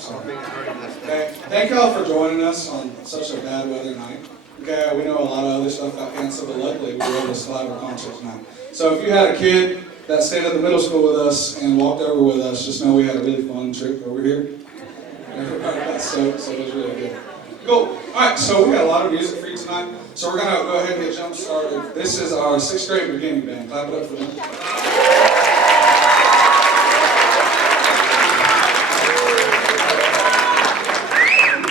sorry. Okay, thank y'all for joining us on such a bad weather night. Okay, we know a lot of other stuff got canceled, but luckily we were able to survive our concert tonight. So if you had a kid that stayed at the middle school with us and walked over with us, just know we had a really fun trip over here. Everybody got soaked, so it was really good. Cool. All right, so we got a lot of music for you tonight. So we're going to go ahead and get jump started. This is our 6th grade beginning band. Clap it up for them.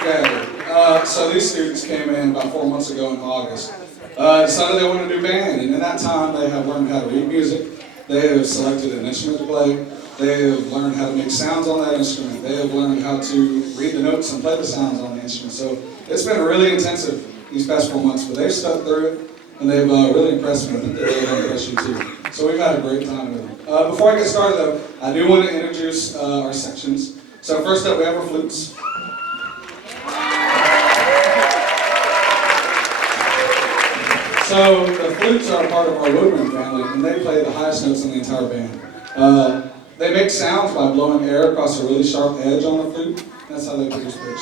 Okay, so these students came in about 4 months ago in August. Decided they wanted to do band, and in that time they have learned how to read music. They have selected an instrument to play. They have learned how to make sounds on that instrument. They have learned how to read the notes and play the sounds on the instrument. So it's been really intensive these past 4 months, but they've stuck through it, and they've really impressed me. I think they're really going to impress you too. So we've had a great time with them. Before I get started though, I do want to introduce our sections. So first up we have our flutes. So the flutes are part of our woodwind family, and they play the highest notes in the entire band. They make sounds by blowing air across a really sharp edge on the flute. That's how they produce pitch.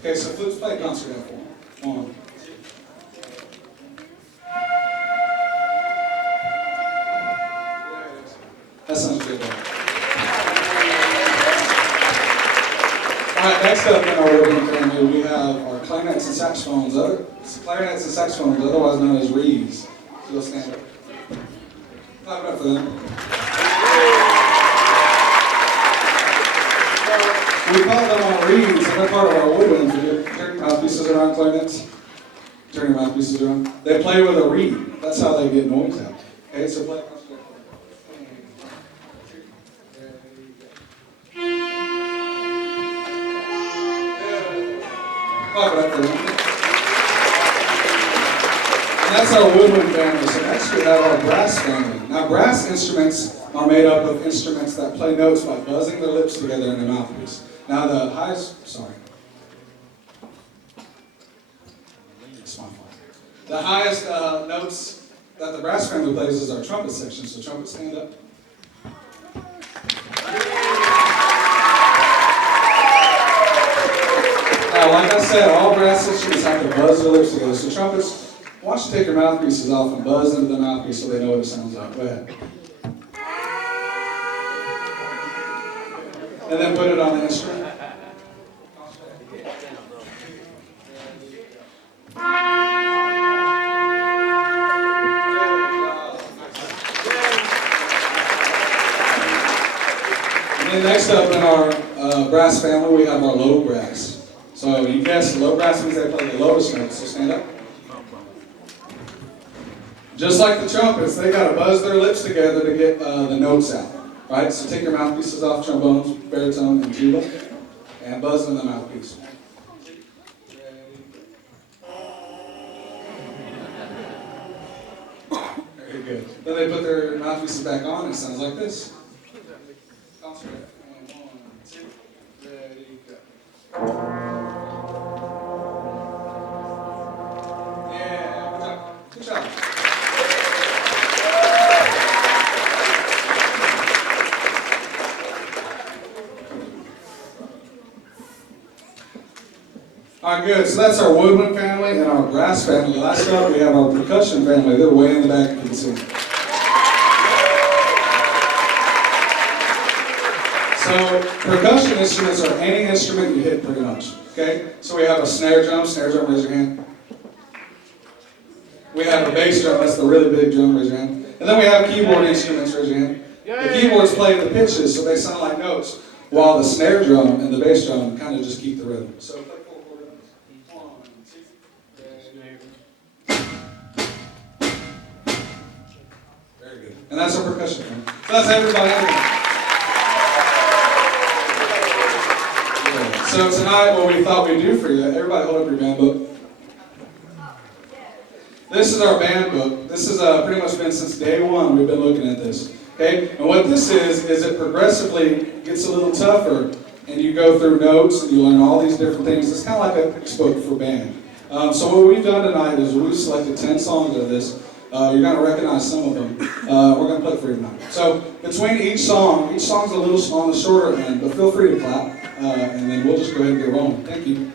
Okay, so flutes play concert at 4. 1, 2. That sounds good. All right, next up in our woodwind family, we have our clarinets and saxophones. Clarinets and saxophones, otherwise known as reeds. So you'll stand up. Clap it up for them. We call them on reeds, and they're part of our woodwinds. You turn your mouthpieces around, clarinets. Turn your mouthpieces around. They play with a reed. That's how they get noise out. Okay, so play. And that's our woodwind family. So next we have our brass family. Now brass instruments are made up of instruments that play notes by buzzing their lips together in their mouthpiece. Now the highest, the highest notes that the brass family plays is our trumpet section. So trumpet, stand up. Now, like I said, all brass instruments have to buzz their lips together. So trumpets, why don't you take your mouthpieces off and buzz into the mouthpiece so they know what it sounds like. Go ahead. And then put it on the instrument. And then next up in our brass family, we have our low brass. So you guessed, low brass means they play the lowest notes, so stand up. Just like the trumpets, they got to buzz their lips together to get the notes out. Right? So take your mouthpieces off, trombones, baritone, and tuba, and buzz in the mouthpiece. Very good. Then they put their mouthpieces back on, and it sounds like this. Concert. 1, 2, ready, go. Yeah, good job. Good job. All right, good. So that's our woodwind family and our brass family. Last up, we have our percussion family. They're way in the back, you can see. So percussion instruments are any instrument you hit pretty much. Okay? So we have a snare drum, raise your hand. We have a bass drum, that's the really big drum, raise your hand. And then we have keyboard instruments, raise your hand. The keyboards play the pitches, so they sound like notes, while the snare drum and the bass drum kind of just keep the rhythm. So play 4 chords. 1, 2, very good. And that's our percussion family. So that's everybody. So tonight, what we thought we'd do for you, everybody hold up your band book. This is our band book. This has pretty much been since day 1 we've been looking at this. Okay? And what this is it progressively gets a little tougher, and you go through notes and you learn all these different things. It's kind of like a textbook for band. So what we've done tonight is we've selected 10 songs of this. You're going to recognize some of them. We're going to play for you tonight. So between each song's a little on the shorter end, but feel free to clap. and then we'll just go ahead and get rolling. Thank you.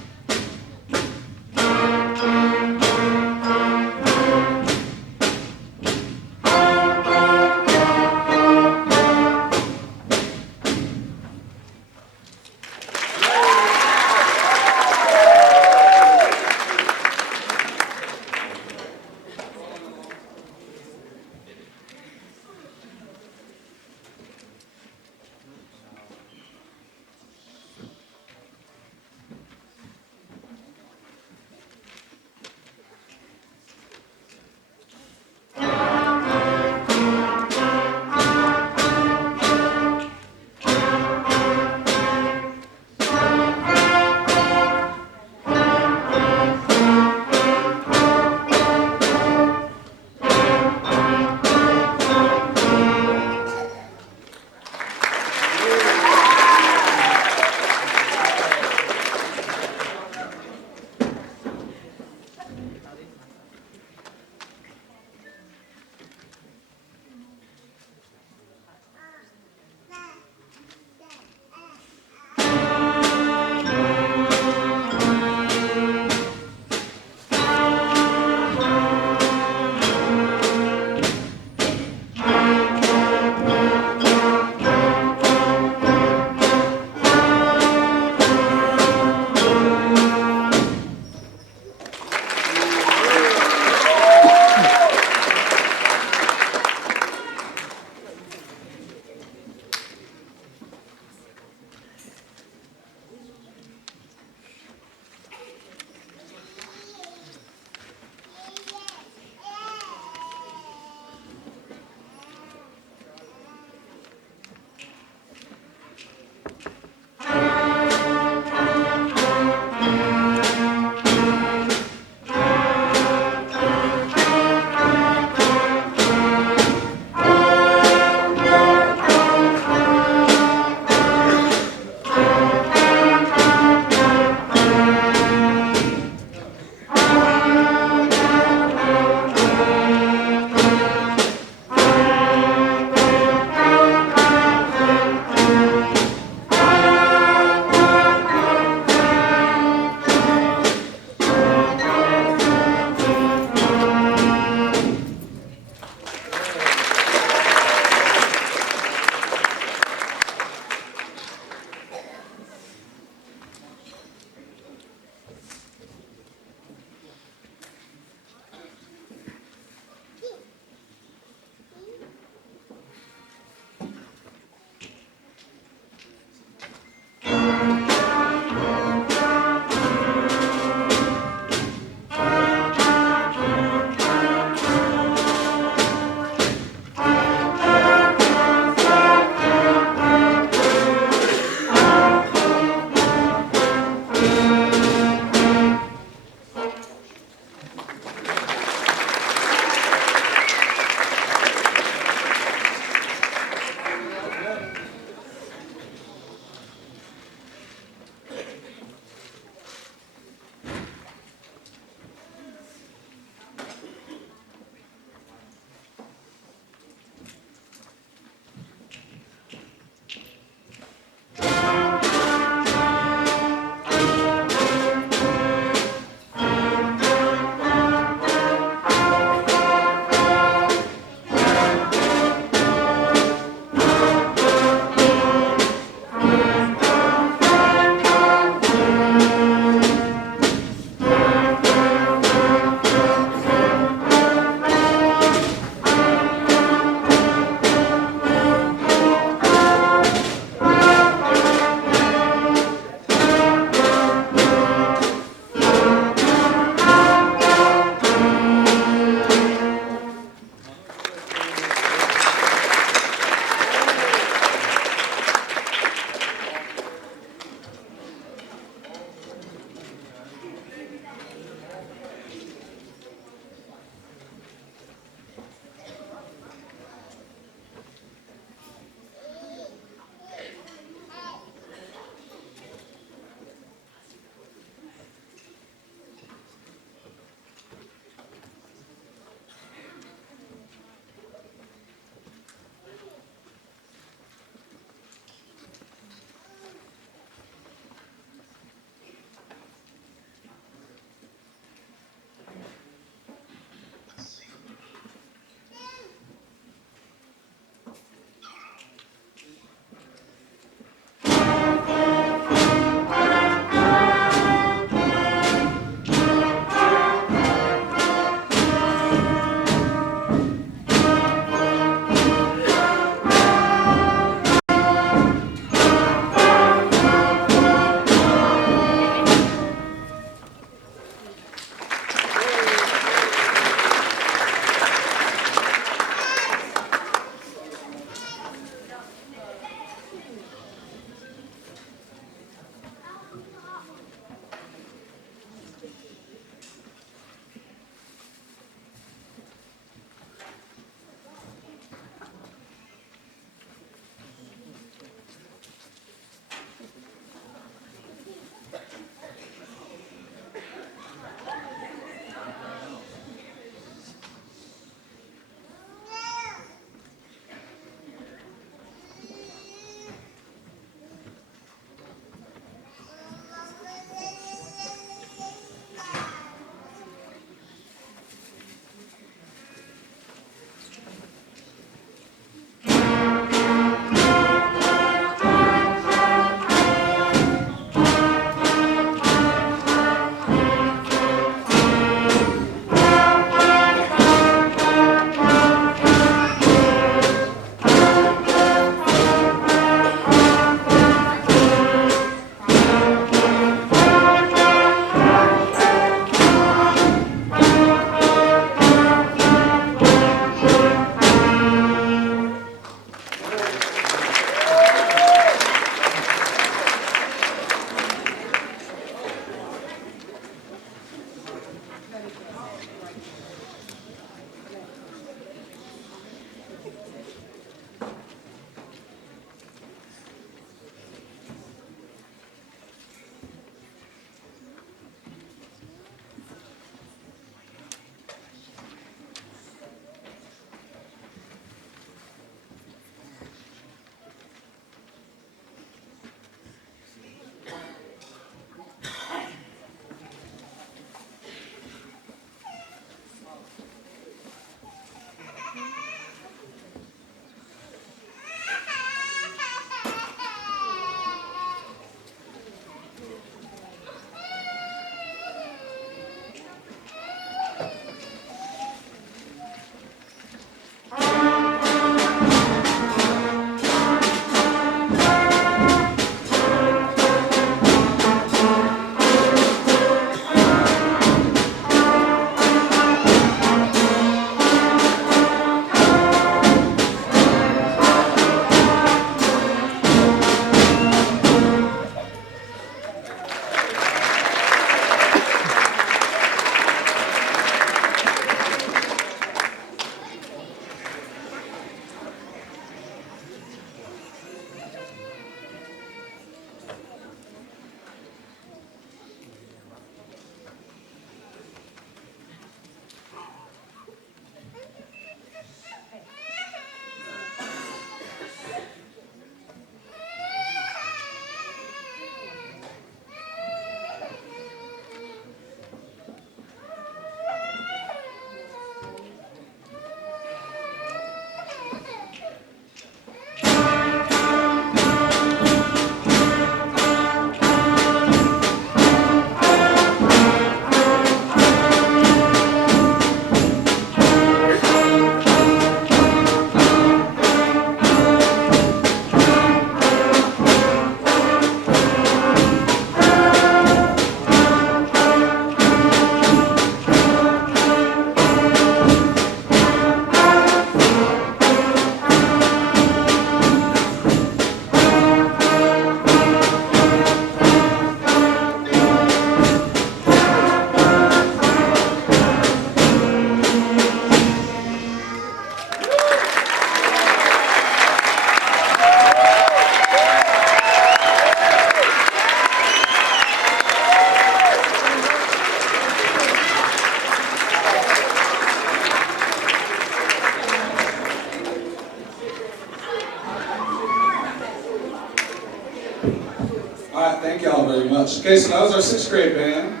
Okay, so that was our 6th grade band.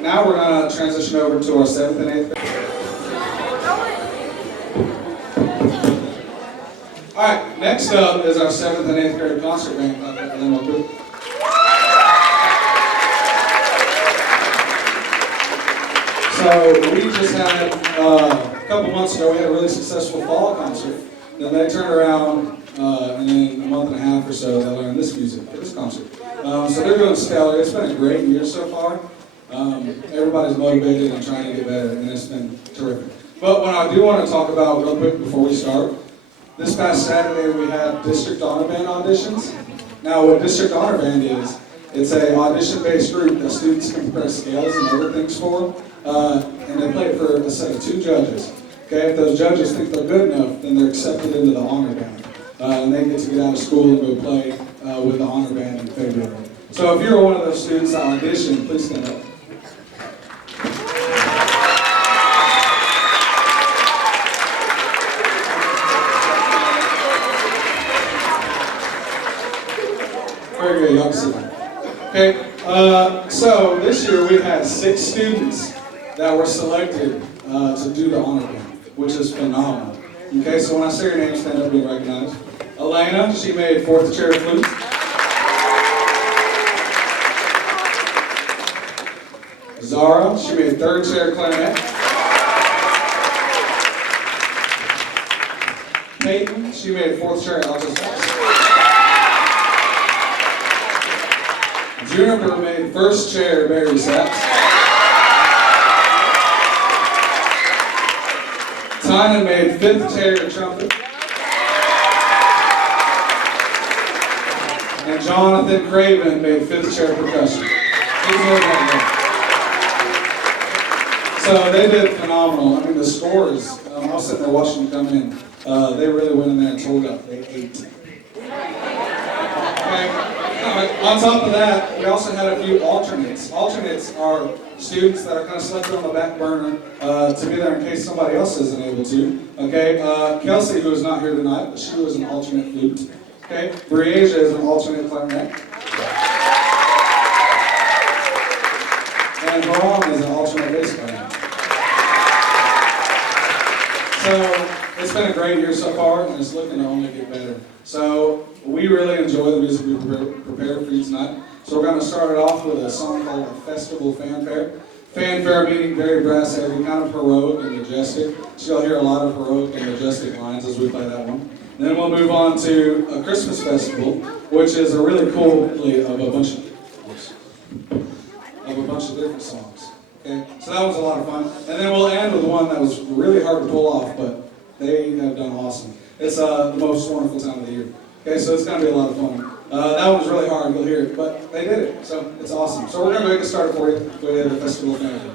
Now we're going to transition over to our 7th and 8th grade. All right, next up is our 7th and 8th grade concert band. So we just had, a couple months ago, we had a really successful fall concert. Then they turned around, and in a month and a half or so, they learned this music for this concert. So they're doing stellar. It's been a great year so far. Everybody's motivated and trying to get better, and it's been terrific. But what I do want to talk about real quick before we start, this past Saturday we had District Honor Band auditions. Now what District Honor Band is, it's an audition-based group that students can press scales and other things for, and they play it for a set of 2 judges. Okay, if those judges think they're good enough, then they're accepted into the honor band. And they get to get out of school and go play with the honor band in February. So if you're one of those students that audition, please stand up. Very good, y'all can sit down. Okay, so this year we had 6 students that were selected to do the honor band, which is phenomenal. Okay, so when I say your name, stand up and be recognized. Elena, she made 4th chair flute. Zara, she made 3rd chair clarinet. Peyton, she made 4th chair alto sax. Juniper made 1st chair bari sax. Tynan made 5th chair trumpet. And Jonathan Craven made 5th chair percussion. So they did phenomenal. I mean, the scores, I was sitting there watching them come in. They really went in there and told up. They ate. Okay. On top of that, we also had a few alternates. Alternates are students that are kind of selected on the back burner to be there in case somebody else isn't able to. Okay, Kelsey, who is not here tonight, but she was an alternate flute. Okay, Briasia is an alternate clarinet. And Baram is an alternate bass clarinet. So it's been a great year so far, and it's looking to only get better. So we really enjoy the music we prepared for you tonight. So we're going to start it off with a song called Festival Fanfare. Fanfare meaning very brass heavy, kind of heroic and majestic. So you'll hear a lot of heroic and majestic lines as we play that one. And then we'll move on to a Christmas festival, which is a really cool medley of a bunch of different songs. Okay, so that was a lot of fun. And then we'll end with one that was really hard to pull off, but they have done awesome. It's the most wonderful time of the year. Okay, so it's going to be a lot of fun. That one was really hard, you'll hear it, but they did it, so it's awesome. So we're going to make it started for you with the Festival of Fanfare.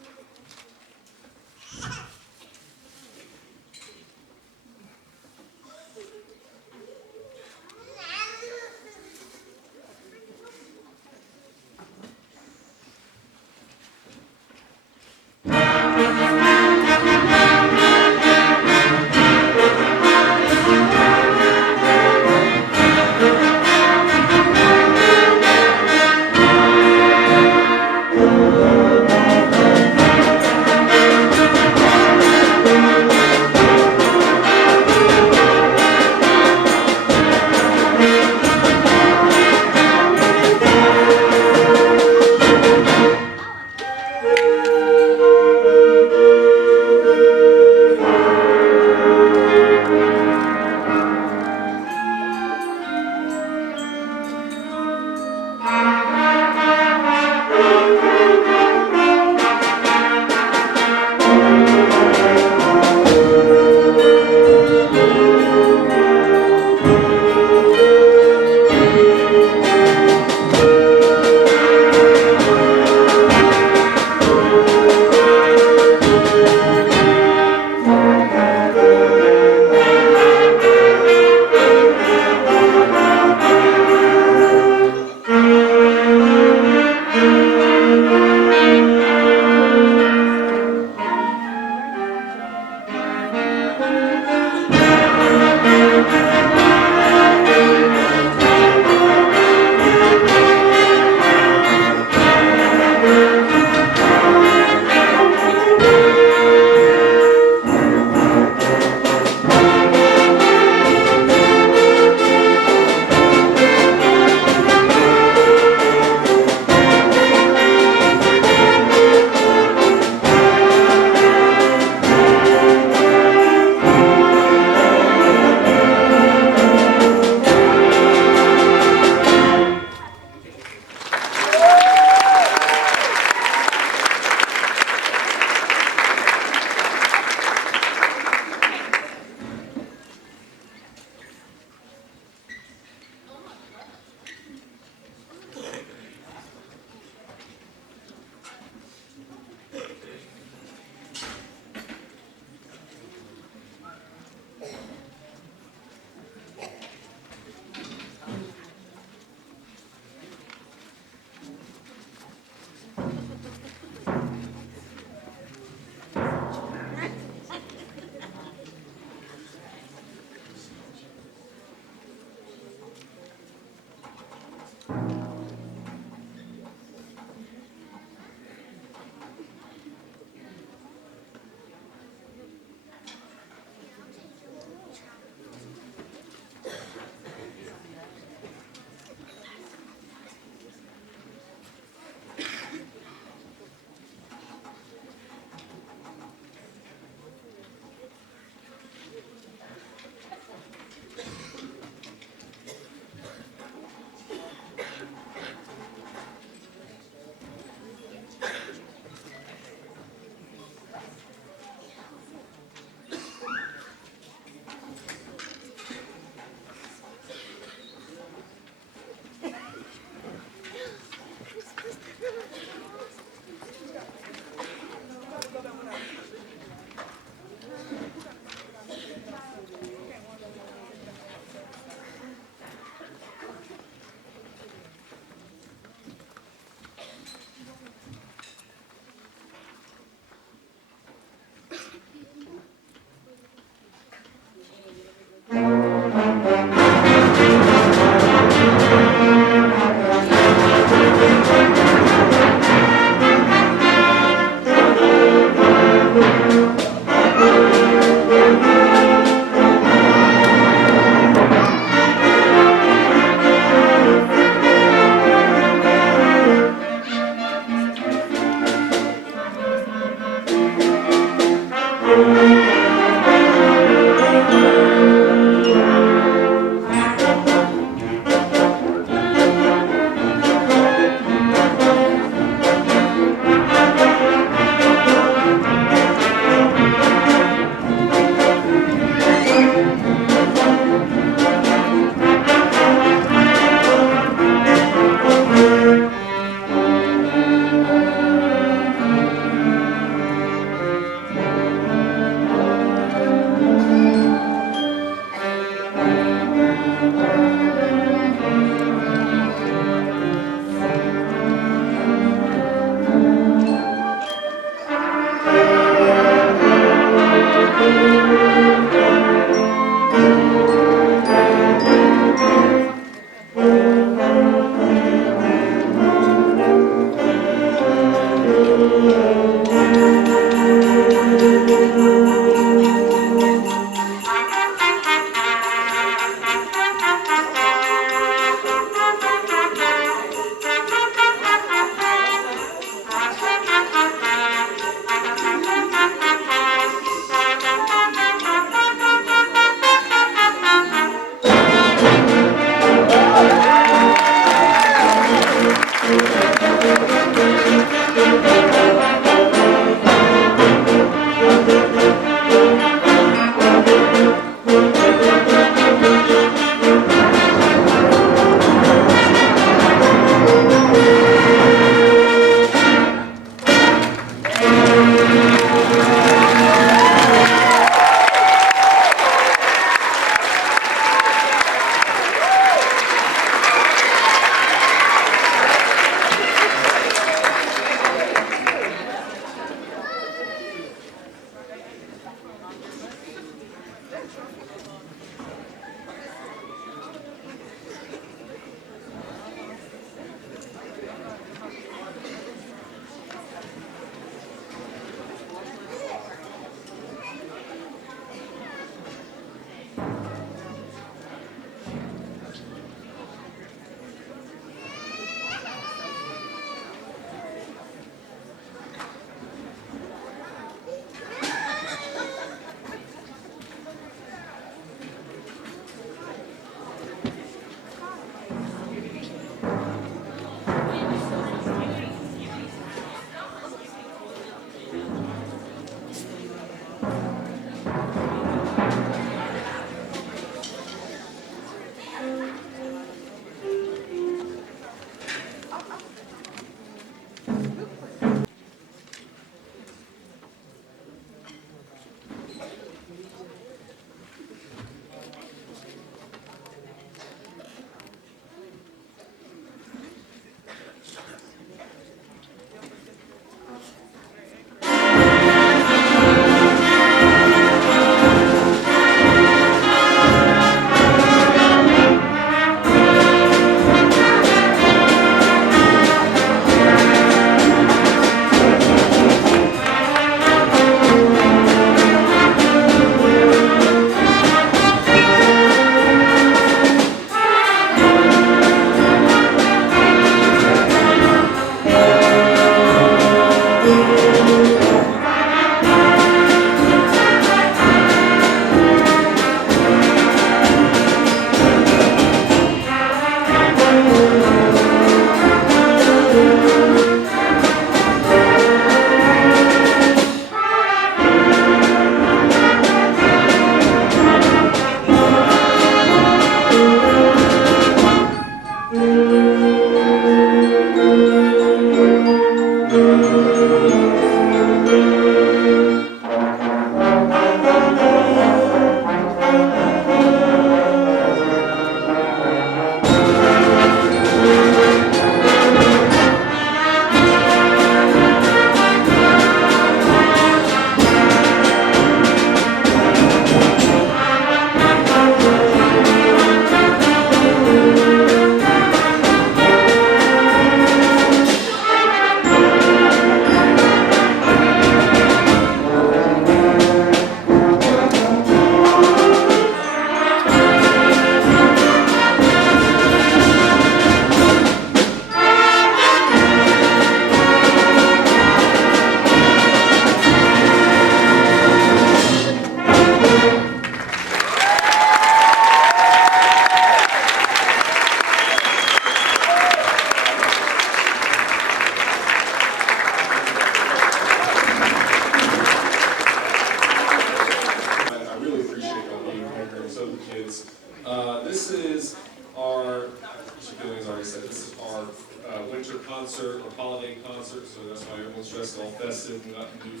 festive. We got new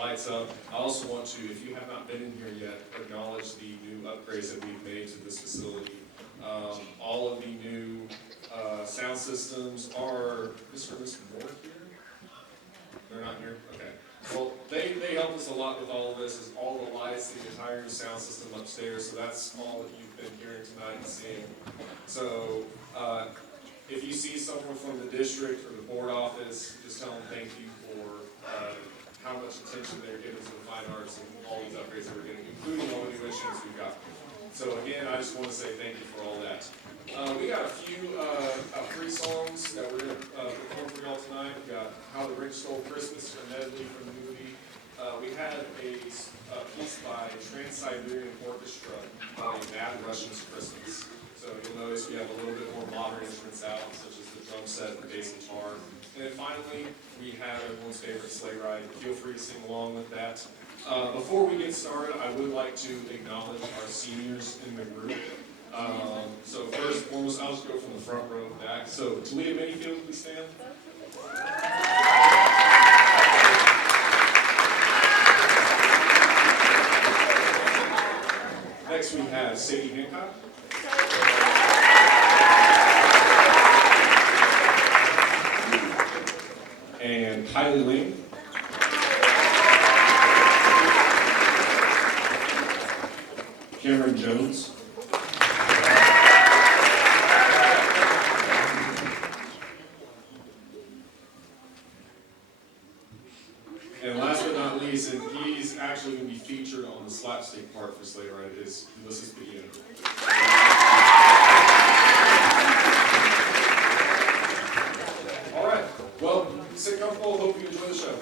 lights up. I also want to, if you have not been in here yet, acknowledge the new upgrades that we've made to this facility. All of the new sound systems are, is Mr. Moore here? They're not here? Okay. Well, they helped us a lot with all of this, is all the lights, the entire new sound system upstairs, so that's all that you've been hearing tonight and seeing. So, if you see someone from the district or the board office, just tell them thank you for how much attention they're giving to the fine arts and all these upgrades that we're getting, including all the new instruments we've got. So again, I just want to say thank you for all that. We got a few free songs that we're going to perform for y'all tonight. We got How the Grinch Stole Christmas, a medley from the movie. We had a piece by Trans-Siberian Orchestra called Mad Russian's Christmas. So you'll notice we have a little bit more modern instruments out, such as the drum set and the bass guitar. And then finally, we have everyone's favorite sleigh ride. Feel free to sing along with that. Before we get started, I would like to acknowledge our seniors in the group. So first and foremost, I'll just go from the front row back. So Talia Manyfield, please stand. Next we have Sadie Hancock. And Kylie Ling. Cameron Jones. And last but not least, and he's actually going to be featured on the slapstick part for Sleigh Ride, is Ulysses Padilla. All right, well, sit comfortable, hope you enjoy the show.